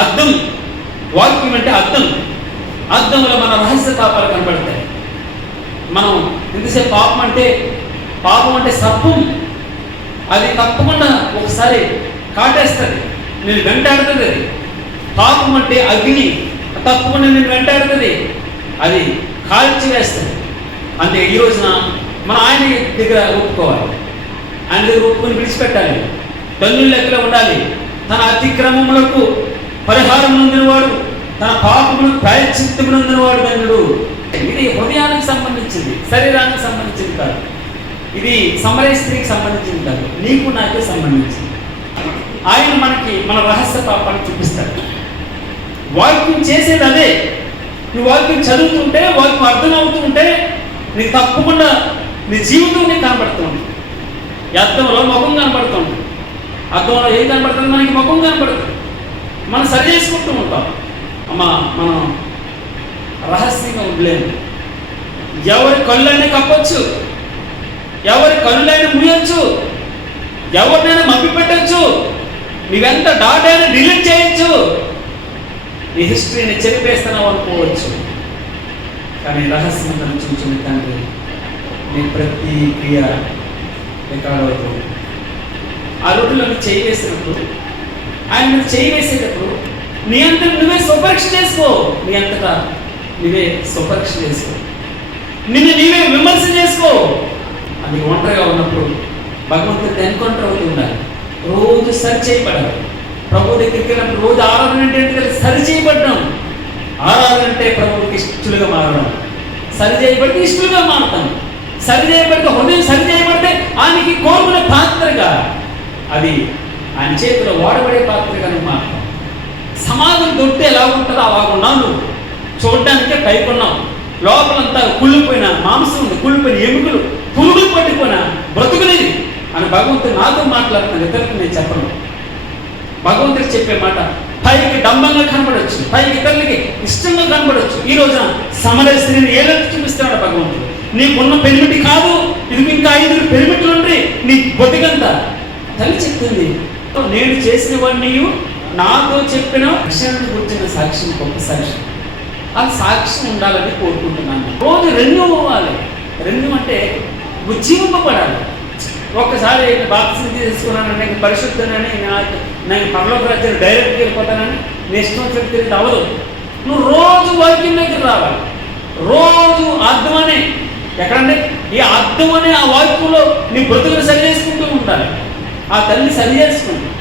అద్దం, వాక్యం అంటే అద్దం. అద్దంలో మన రహస్య పాపాలు కనబడతాయి. మనం ఎంతసేపు పాపం అంటే సర్పం, అది తప్పకుండా ఒకసారి కాటేస్తుంది, నేను వెంటాడుతుంది. అది పాపం అంటే అగ్ని, తప్పకుండా నేను వెంటాడుతుంది, అది కాల్చివేస్తుంది. అంటే ఈ రోజున మనం ఆయన దగ్గర ఒప్పుకోవాలి, ఆయన దగ్గర ఒప్పుకొని విడిచిపెట్టాలి, తల్లుల లెక్కలో ఉండాలి. తన అతిక్రమములకు పరిహారం నొందినవాడు, తన పాపములకు ప్రాయశ్చిత్తము నొందినవాడు ధన్యుడు. ఇది హృదయానికి సంబంధించింది, శరీరానికి సంబంధించింది కాదు. ఇది సమరయ స్త్రీకి సంబంధించింది కాదు, నీకు నాకే సంబంధించింది. ఆయన మనకి మన రహస్య పాపాన్ని చూపిస్తాడు. వాక్యం చేసేది అదే. నువ్వు వాక్యం చదువుతుంటే, వాక్యం అర్థమవుతుంటే నీకు తప్పకుండా నీ జీవితం నీకు కనబడుతుంది. అర్థంలో ముఖం కనబడుతుంది. అర్థంలో ఏం కనబడుతుంది? మనకి ముఖం కనబడుతుంది. మనం సరి చేసుకుంటూ ఉంటాం. అమ్మా, మనం రహస్యంగా ఉండలేము. ఎవరి కళ్ళైనా కప్పచ్చు, ఎవరి కళ్ళైనా ముయ్యొచ్చు, ఎవరినైనా మప్పి పెట్టచ్చు, నీవెంత డాటా అయినా డిలీట్ చేయొచ్చు, నీ హిస్టరీని చెరిపేస్తున్నావు అనుకోవచ్చు. కానీ రహస్యంగా చూసిన తండ్రి నీ ప్రతి క్రియ రికార్డ్ అవుతుంది. ఆ రోజుల్లో చేయి వేసినప్పుడు, ఆయన మీద చేయి వేసేటప్పుడు నీ అంతటా నువ్వే స్వపరీక్ష చేసుకో. నీ అంతటా నువ్వే స్వపరీక్ష చేసుకో, నిన్ను నీవే విమర్శ చేసుకో. అది ఒంటరిగా ఉన్నప్పుడు భగవంతుడిని ఎన్కౌంటర్ అవుతూ ఉండాలి. రోజు సరి చేయబడాలి. ప్రభు దగ్గరికి వెళ్ళినప్పుడు రోజు ఆరాధన అంటే సరి చేయబడ్డాం. ఆరాధన అంటే ప్రభువుకి ఇష్టలుగా మారడం. సరి చేయబడితే ఇష్టలుగా మారుతాం. సరి చేయబడితే హృదయం సరి చేయబడితే ఆయనకి కోరుకునే పాత్రగా, అది ఆయన చేతిలో వాడబడే పాత్రగా నువ్వు మారుతాం. సమాధం దొడ్డు ఎలా ఉంటుందో అలాగున్నావు. నువ్వు చూడడానికే పైకున్నావు, లోపలంతా కుళ్ళిపోయిన మాంసం ఉంది, కుళ్ళిపోయిన ఎముకలు, పురుగులు పట్టుకున్న బ్రతుకునేది అని భగవంతుడు నాతో మాట్లాడుతున్నాను. ఇతరులకు నేను చెప్పను. భగవంతుడికి చెప్పే మాట పైకి డంబంగా కనబడవచ్చు, పైకి ఇతరులకి ఇష్టంగా కనబడవచ్చు. ఈ రోజున సమరయ స్త్రీని ఏదైతే చూపిస్తున్నాడు భగవంతుడు, నీకున్న పెరిమిటి కాదు, ఇది ఇంకా 5 పెరిమిట్లు ఉండి నీ బొతికంతా. తల్లి చెప్తుంది, నేను చేసిన వాడిని నాతో చెప్పిన విషయాన్ని గురించిన సాక్ష్యం గొప్ప సాక్ష్యం. ఆ సాక్ష్యం ఉండాలని కోరుకుంటున్నాను. రోజు రెన్యూ అవ్వాలి. రెన్యూ అంటే ఉజ్జీవింపబడాలి. ఒక్కసారి బాప్తిసం తీసుకున్నానని, నేను పరిశుద్ధనని, నేను పరలోక రాజ్యాన్ని డైరెక్ట్గా వెళ్ళిపోతానని నీ ఇష్టం వచ్చినట్టు తిరిగి అవ్వదు. నువ్వు రోజు వాక్యం దగ్గర రావాలి. రోజు అర్థం అనే ఎక్కడంటే ఈ అర్థం అనే ఆ వాక్యంలో నీ బ్రతుకుని సరి చేసుకుంటూ ఉండాలి. ఆ తల్లి సరి చేసుకుంటుంది.